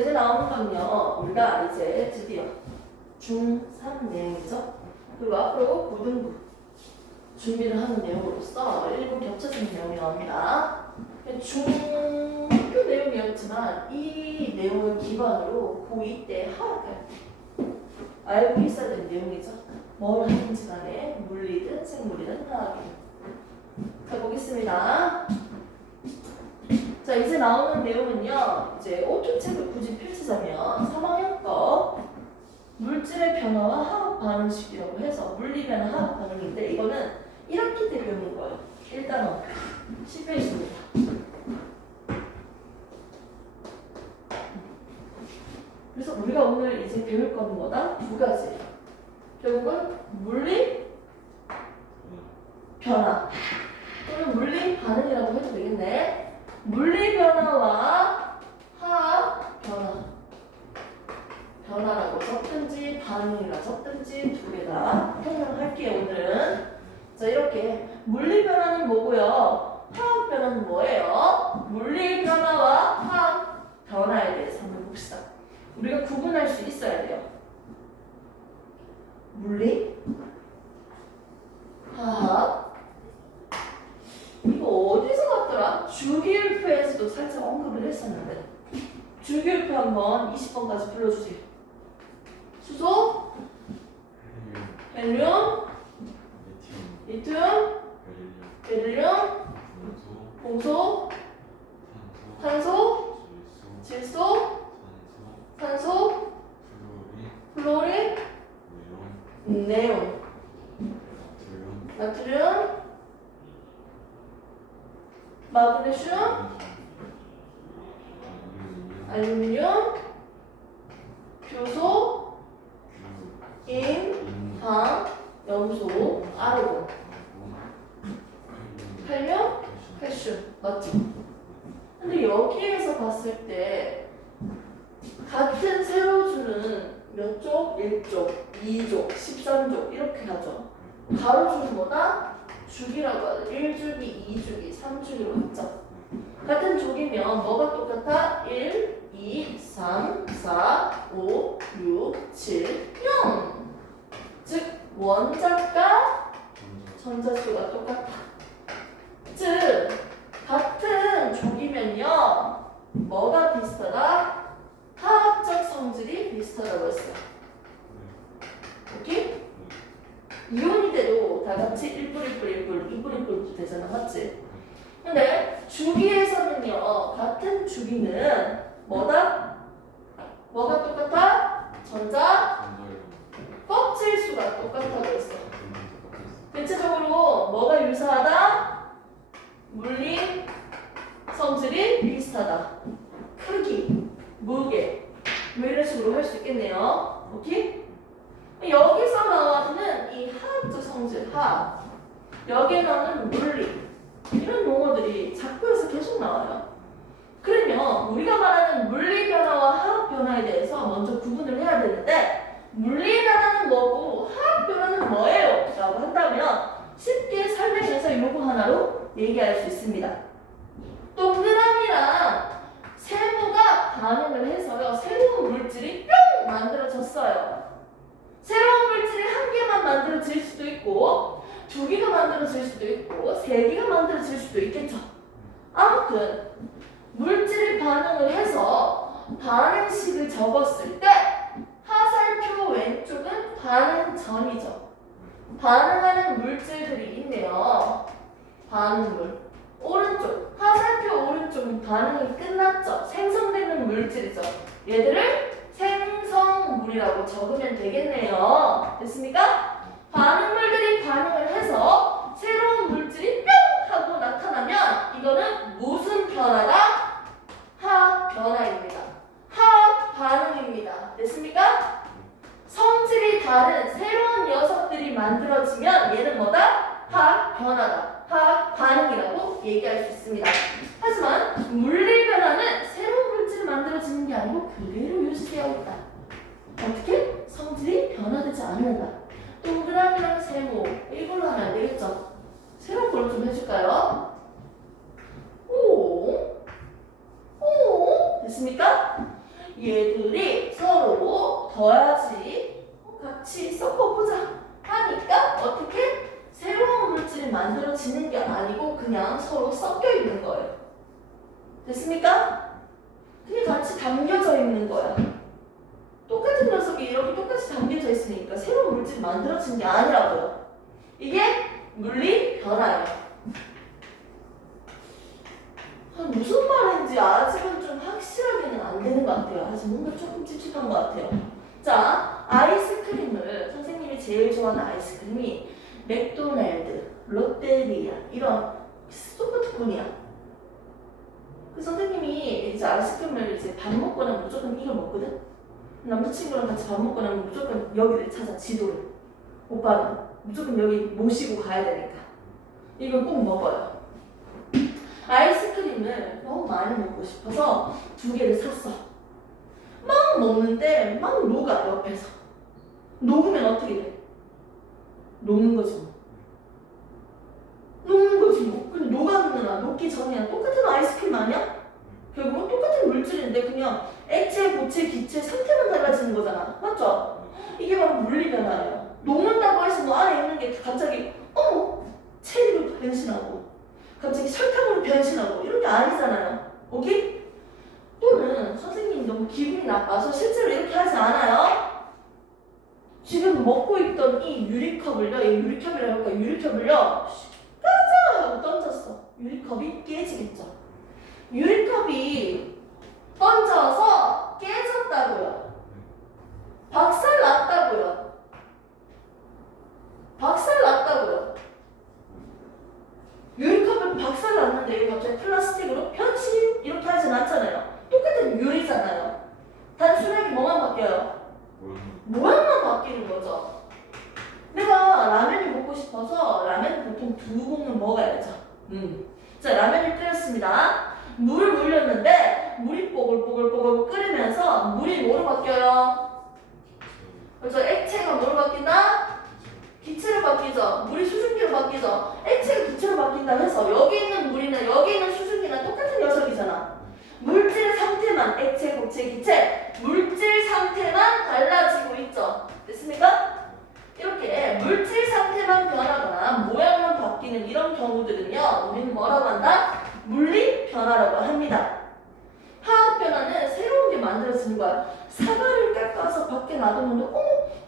이제 나오는 건요. 우리가 이제 드디어 중3 내용이죠. 그리고 앞으로 고등부 준비를 하는 내용으로서 일부 겹쳐진 내용이 나옵니다. 중학교 내용이었지만 이 내용을 기반으로 고2 때 하학할 때 알고 있어야 되는 내용이죠. 뭘 하든지 간에 물리든 생물이든 화학이든. 자, 보겠습니다. 자, 이제 나오는 내용은요. 이제 오토책을 굳이 펼치자면 3학년 거 물질의 변화와 화학 반응식이라고 해서 물리 변화, 화학 반응인데 이거는 1학기 때 배우는 거예요. 1단원 10페이지입니다. 그래서 우리가 오늘 이제 배울 거는 뭐다? 두 가지. 결국은 물리 변화 또는 물리 반응이라고 해도 되겠네. 물리 변화와 화학 변화라고 적든지 반응이라 적든지 두 개 다 설명할게요. 오늘은. 자, 이렇게 물리 변화는 뭐고요? 화학 변화는 뭐예요? 물리 변화와 화학 변화에 대해서 한번 봅시다. 우리가 구분할 수 있어야 돼요. 물리, 화학. 이거 어디서 봤더라? 주기율표에서도 살짝 언급을 했었는데. 주기율표 한번 20번까지 불러주세요. 수소, 헬륨, 리튬, 베릴륨, 봉소, 탄소, 질소, 산소, 플로린, 네온, 나트륨, 마그네슘, 알루미늄, 교소, 인, 당, 염소, 아르곤, 칼륨, 칼슘. 맞죠? 근데 여기에서 봤을 때 같은 세로줄은 몇 쪽? 1쪽, 2쪽, 13쪽 이렇게 하죠. 가로줄은 뭐다? 주기라고 하죠. 1주기, 2주기, 3주기로 했죠. 같은 족이면 뭐가 똑같아? 1, 2, 3, 4, 5, 6, 7, 0. 즉 원자과 전자수가 똑같아. 즉 같은 족이면요 뭐가 비슷하다? 화학적 성질이 비슷하다고 했어요. 오케이? 이온이 돼도 다 같이 1불, 1불, 1불, 2불, 2불 되잖아. 맞지? 근데 주기에서는요 같은 주기는 뭐다? 뭐가 똑같아? 전자 껍질 수가 똑같다고 했어. 대체적으로 뭐가 유사하다? 물리 성질이 비슷하다. 크기, 무게 뭐 이런 식으로 할 수 있겠네요. 오케이? 여기서 나오는 이 화학적 성질, 화학 여기에 나오는 물리 이런 용어들이 작부에서 계속 나와요. 그러면 우리가 말하는 물리 변화와 화학 변화에 대해서 먼저 구분을 해야 되는데 물리 변화는 뭐고 화학 변화는 뭐예요? 라고 한다면 쉽게 설명해서 요거 하나로 얘기할 수 있습니다. 동그라미랑 세모가 반응을 해서요 새로운 물질이 뿅 만들어졌어요. 새로운 물질이 한 개만 만들어질 수도 있고 두 개가 만들어질 수도 있고 세 개가 만들어질 수도 있겠죠. 아무튼 물질이 반응을 해서 반응식을 적었을 때 화살표 왼쪽은 반응 전이죠. 반응하는 물질들이 있네요. 반응물. 오른쪽 화살표 오른쪽은 반응이 끝났죠. 생성되는 물질이죠. 얘들을 생성물이라고 적으면 되겠네요. 됐습니까? 반응물들이 반응을 해서 새로운 물질이 뿅 하고 나타나면 이거는 무슨 변화다? 화학 변화입니다. 화학 반응입니다. 됐습니까? 성질이 다른 새로운 녀석들이 만들어지면 얘는 뭐다? 화학 변화다. 화학 반응이라고 얘기할 수 있습니다. 하지만 물리 변화는 새로운 물질이 만들어지는 게 아니고 그대로 유지되어 있다. 어떻게? 성질이 변화되지 않는다. 동그라미랑 세모 이걸로 하면 안 되겠죠? 새로운 걸로 좀 해줄까요? 오, 됐습니까? 얘들이 서로 더하지 같이 섞어보자 하니까 어떻게 새로운 물질이 만들어지는 게 아니고 그냥 서로 섞여 있는 거예요. 됐습니까? 그냥 같이 담겨져 있는 거야. 똑같은 녀석이 이렇게 똑같이 담겨져 있으니까 새로운 물질이 만들어지는 게 아니라고요. 이게 물리 변화예요. 무슨 말인지 아직은 좀 확실하게는 안 되는 것 같아요. 아직 뭔가 조금 찝찝한 것 같아요. 자, 아이스크림을 선생님이 제일 좋아하는 아이스크림이 맥도날드, 롯데리아 이런 소프트콘이야. 그 선생님이 이제 아이스크림을 이제 밥 먹고 나면 무조건 이걸 먹거든. 남자친구랑 같이 밥 먹고 나면 무조건 여기를 찾아 지도를. 오빠는 무조건 여기 모시고 가야 되니까 이걸 꼭 먹어요. 아이스크림을 너무 많이 먹고 싶어서 2개를 샀어. 막 먹는데 막 녹아 옆에서. 녹으면 어떻게 돼? 녹는 거지 뭐. 녹는 거지 뭐. 근데 녹았느나 녹기 전이야 똑같은 아이스크림 아니야? 결국은 똑같은 물질인데 그냥 액체, 고체, 기체 상태만 달라지는 거잖아. 맞죠? 이게 바로 물리변화예요. 녹는다고 해서 뭐 안에 있는 게 갑자기 체리로 변신하고 갑자기 설탕으로 변신하고 이런 게 아니잖아요. 오케이? 또는 선생님이 너무 기분이 나빠서 실제로 이렇게 하지 않아요. 지금 먹고 있던 이 유리컵을요, 이 유리컵이라고 할까? 유리컵을요, 까자! 하고 던졌어. 유리컵이 깨지겠죠. 유리컵이 던져서 깨졌다고요. 박살 났다고요. 박살 났다고요. 유리컵은 박살 났는데 이게 갑자기 플라스틱으로 변신 이렇게 하진 않잖아요. 똑같은 유리잖아요. 단순하게 뭐만 바뀌어요? 모양만 바뀌는 거죠. 내가 라면이 먹고 싶어서 라면 보통 2공을 먹어야죠. 자, 라면을 끓였습니다. 물을 물렸는데 물이 뽀글뽀글뽀글 끓으면서 물이 뭐로 바뀌어요? 그렇죠. 액체가 뭐로 바뀐다? 기체로 바뀌죠. 물이 수증기로 바뀌죠. 액체가 기체로 바뀐다고 해서 여기 있는 물이나 여기 있는 수증기나 똑같은 녀석이잖아. 물질 상태만 액체, 고체, 기체 물질 상태만 달라지고 있죠. 됐습니까? 이렇게 물질 상태만 변하거나 모양만 바뀌는 이런 경우들은요 우리는 뭐라고 한다? 물리 변화라고 합니다. 화학 변화는 새로운 게 만들어지는 거야. 사과를 깎아서 밖에 놔두면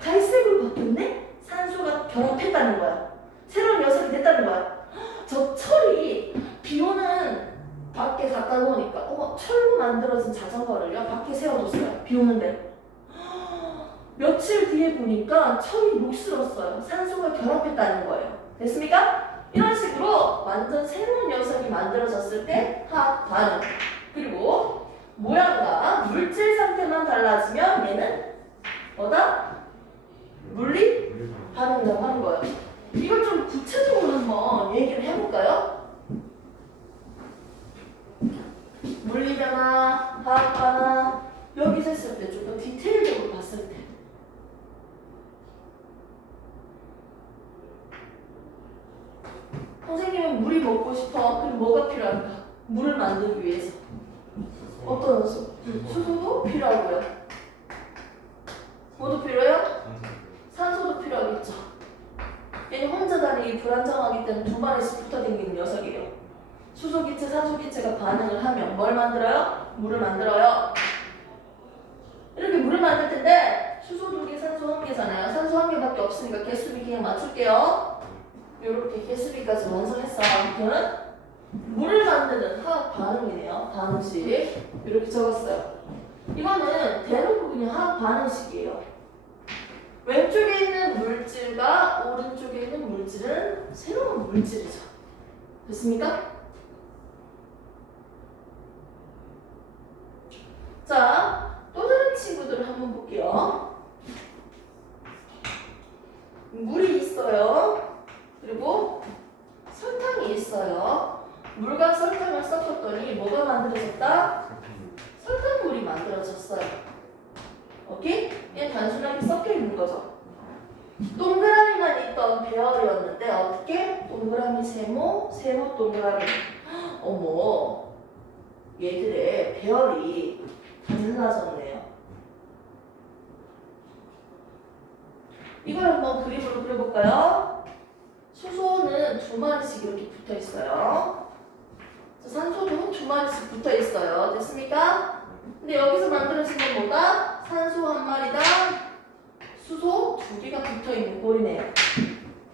갈색으로 바뀌었네? 산소가 결합했다는 거야. 새로운 녀석이 됐다는 거야. 저 철이 비 오는 밖에 갖다 놓으니까 철로 만들어진 자전거를요 밖에 세워뒀어요. 비 오는데 며칠 뒤에 보니까 철이 녹슬었어요. 산소가 결합했다는 거예요. 됐습니까? 이런 식으로 완전 새로운 녀석이 만들어졌을 때 화학 반응. 그리고 모양과 물질 상태만 달라지면 얘는 뭐다? 물리 반응이라고 하는 거예요. 이걸 좀 구체적으로 한번 얘기를 해볼까요? 물리 변화, 화학 변화 여기서 했을 때 좀 더 디테일적으로 봤을 때 선생님은 물이 먹고 싶어. 그럼 뭐가 필요한가? 물을 만들기 위해서 어떤 요소? 수소도 필요하고요. 뭐도 필요해요? 산소도 필요하겠죠. 얘는 혼자 다니기 불안정하기 때문에 2마리씩 붙어 다니는 녀석이에요. 수소기체, 산소기체가 반응을 하면 뭘 만들어요? 물을 만들어요. 이렇게 물을 만들 텐데 수소 2개, 산소 1개잖아요. 산소 1개밖에 없으니까 개수비 그냥 맞출게요. 이렇게 개수비까지 완성했어. 이거는 물을 만드는 화학 반응이네요. 반응식 이렇게 적었어요. 이거는 대놓고 그냥 화학 반응식이에요. 왼쪽에 있는 물질과 오른쪽에 있는 물질은 새로운 물질이죠. 됐습니까? 자, 또 다른 친구들을 한번 볼게요. 물이 있어요. 그리고 설탕이 있어요. 물과 설탕을 섞었더니 뭐가 만들어졌다? 설탕물이 만들어졌어요. 오케이? 이게 단순하게 섞여 있는 거죠. 동그라미만 있던 배열이었는데 어떻게? 동그라미 세모, 세모 동그라미. 어머, 얘들의 배열이 달라졌네요. 이걸 한번 그림으로 그려볼까요? 수소는 두 마리씩 이렇게 붙어 있어요. 산소도 두 마리씩 붙어 있어요. 됐습니까? 근데 여기서 만들어진 건 뭐다? 산소 한 마리당 수소 두 개가 붙어 있는 꼴이네요.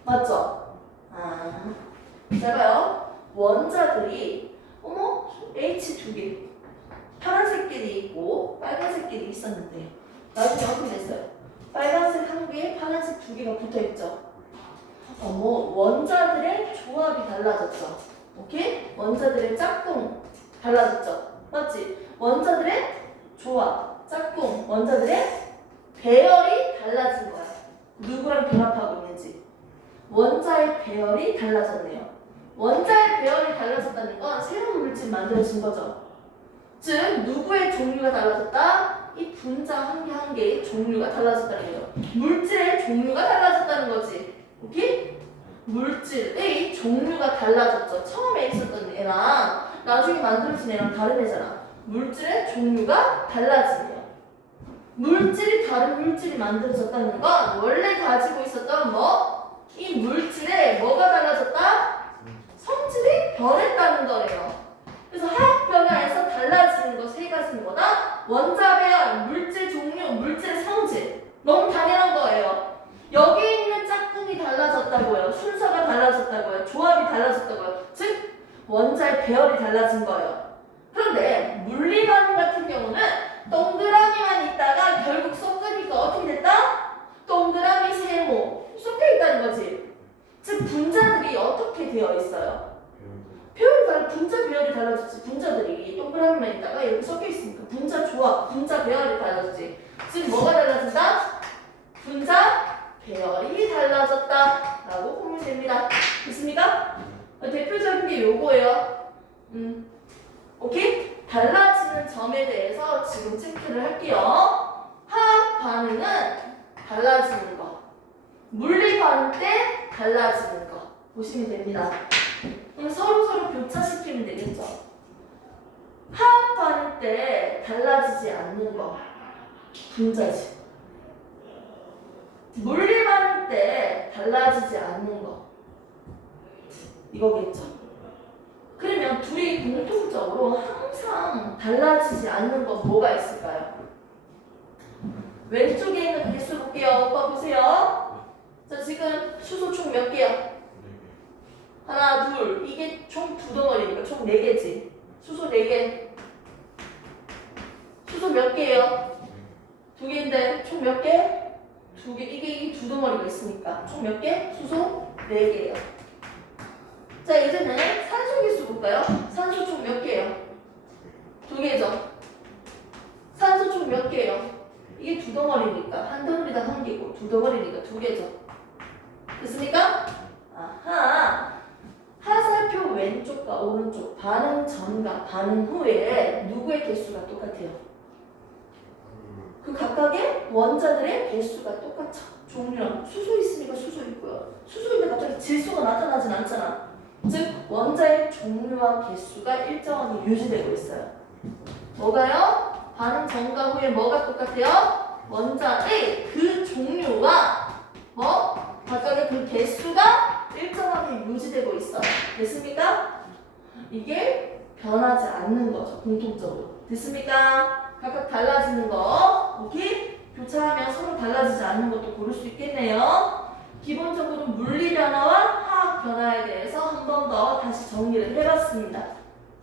맞죠? 잘 봐요. 원자들이 H 두 개, 파란색끼리 있고 빨간색끼리 있었는데 나중에 어떻게 됐어요? 빨간색 한 개에 파란색 두 개가 붙어 있죠. 원자들의 조합이 달라졌죠. 오케이? 원자들의 짝꿍 달라졌죠. 맞지? 원자들의 조합, 짝꿍, 원자들의 배열이 달라진 거야. 누구랑 결합하고 있는지. 원자의 배열이 달라졌네요. 원자의 배열이 달라졌다는 건 새로운 물질 만들어진 거죠. 즉 누구의 종류가 달라졌다? 이 분자 한 개 한 개의 종류가 달라졌다는 거죠. 물질의 종류가 달라졌다는 거지. 오케이? 물질의 종류가 달라졌죠. 처음에 있었던 애랑 나중에 만들어진 애랑 다른 애잖아. 물질의 종류가 달라지네요. 물질이 다른 물질이 만들어졌다는 건 원래 가지고 있었던 이 물질에 뭐가 달라졌다? 성질이 변했다는 거예요. 그래서 화학 변화에서 달라지는 거 세 가지는 뭐다? 원자 배열, 물질 종류, 물질의 성질. 너무 당연한 거예요. 여기 있는 짝꿍이 달라졌다고요. 순서가 달라졌다고요. 조합이 달라졌다고요. 즉 원자의 배열이 달라진 거예요. 그런데 물리 반응 같은 경우는 동그라미만 있다가 결국 섞으니까 어떻게 됐다? 동그라미 세모 섞여 있다는 거지. 즉 분자들이 어떻게 되어 있어요? 분자 배열이 달라졌지. 분자들이 동그라미만 있다가 이렇게 섞여 있으니까 분자 조합, 분자 배열이 달라졌지. 즉 뭐가 달라진다? 분자 배열이 달라졌다라고 보면 됩니다. 됐습니까? 대표적인 게 요거예요. 오케이? 달라지는 점에 대해서 지금 체크를 할게요. 화학 반응은 달라지는 거. 물리 반응 때 달라지는 거. 보시면 됩니다. 그럼 서로 교차시키면 되겠죠. 화학 반응 때 달라지지 않는 거. 분자지. 물리 반응 때 달라지지 않는 거. 이거겠죠. 그러면 둘이 공통적으로 항상 달라지지 않는 건 뭐가 있을까요? 왼쪽에 있는 개수 볼게요. 오빠 보세요. 자, 지금 수소 총 몇 개야? 하나, 둘. 이게 총 두 덩어리니까 총 4개지. 수소 4개. 수소 몇 개예요? 2개인데 총 몇 개? 2개. 이게 두 덩어리가 있으니까 총 몇 개? 수소 4개예요. 자, 이제는 산소 개수 볼까요? 산소 총 몇 개예요? 2개죠. 산소 총 몇 개예요? 이게 두 덩어리니까 한 덩어리당 한 개고 두 덩어리니까 2개죠. 됐습니까? 아하. 화살표 왼쪽과 오른쪽 반응 전과 반응 후에 누구의 개수가 똑같아요? 그 각각의 원자들의 개수가 똑같죠. 종류랑 수소 있으니까 수소 있고요. 수소인데 갑자기 질소가 나타나진 않잖아. 즉 원자의 종류와 개수가 일정하게 유지되고 있어요. 뭐가요? 반응 전과 후에 뭐가 똑같아요? 원자의 그 종류와 각각의 그 개수가 일정하게 유지되고 있어요. 됐습니까? 이게 변하지 않는 거죠. 공통적으로. 됐습니까? 각각 달라지는 거. 오케이? 교차하면 서로 달라지지 않는 것도 고를 수 있겠네요. 기본적으로 물리 변화와 화학 변화에 대해서 한 번 더 다시 정리를 해봤습니다.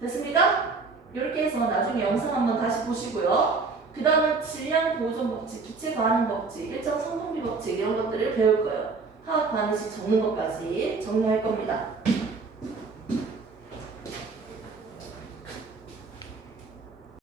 됐습니까? 이렇게 해서 나중에 영상 한번 다시 보시고요. 그 다음은 질량 보존 법칙, 기체 반응 법칙, 일정 성분비 법칙 이런 것들을 배울 거예요. 화학 반응식 적는 것까지 정리할 겁니다.